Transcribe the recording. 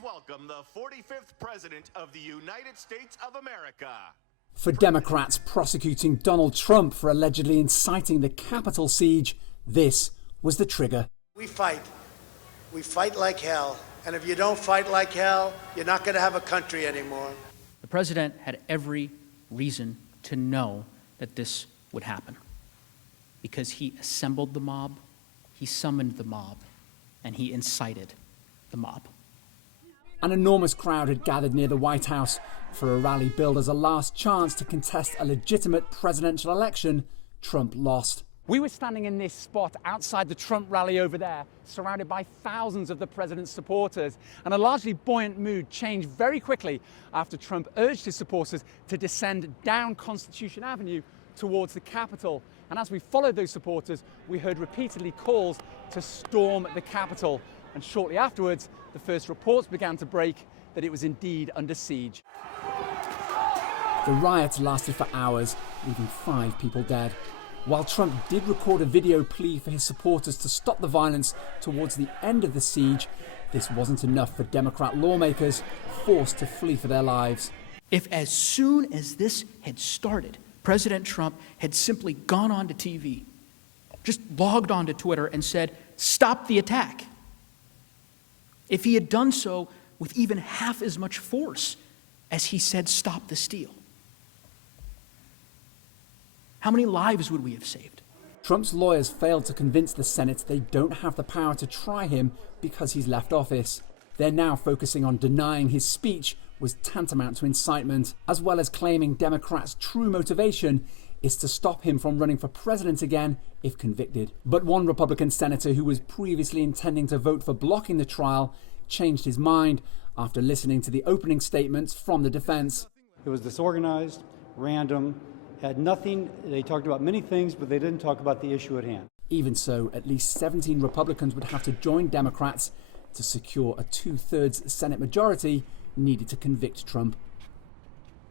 Please welcome the 45th President of the United States of America. For Democrats prosecuting Donald Trump for allegedly inciting the Capitol siege, this was the trigger. We fight. We fight like hell. And if you don't fight like hell, you're not going to have a country anymore. The president had every reason to know that this would happen because he assembled the mob, he summoned the mob, and he incited the mob. An enormous crowd had gathered near the White House for a rally billed as a last chance to contest a legitimate presidential election Trump lost. We were standing in this spot outside the Trump rally over there, surrounded by thousands of the president's supporters, and a largely buoyant mood changed very quickly after Trump urged his supporters to descend down Constitution Avenue towards the Capitol. And as we followed those supporters, we heard repeatedly calls to storm the Capitol. And shortly afterwards, the first reports began to break that it was indeed under siege. The riot lasted for hours, leaving 5 people dead. While Trump did record a video plea for his supporters to stop the violence towards the end of the siege, this wasn't enough for Democrat lawmakers forced to flee for their lives. If as soon as this had started, President Trump had simply gone onto TV, just logged onto Twitter and said, "Stop the attack." If he had done so with even half as much force as he said, "Stop the steal," how many lives would we have saved? Trump's lawyers failed to convince the Senate they don't have the power to try him because he's left office. They're now focusing on denying his speech was tantamount to incitement, as well as claiming Democrats' true motivation is to stop him from running for president again if convicted. But one Republican senator who was previously intending to vote for blocking the trial changed his mind after listening to the opening statements from the defense. It was disorganized, random, had nothing. They talked about many things, but they didn't talk about the issue at hand. Even so, at least 17 Republicans would have to join Democrats to secure a 2/3 Senate majority needed to convict Trump.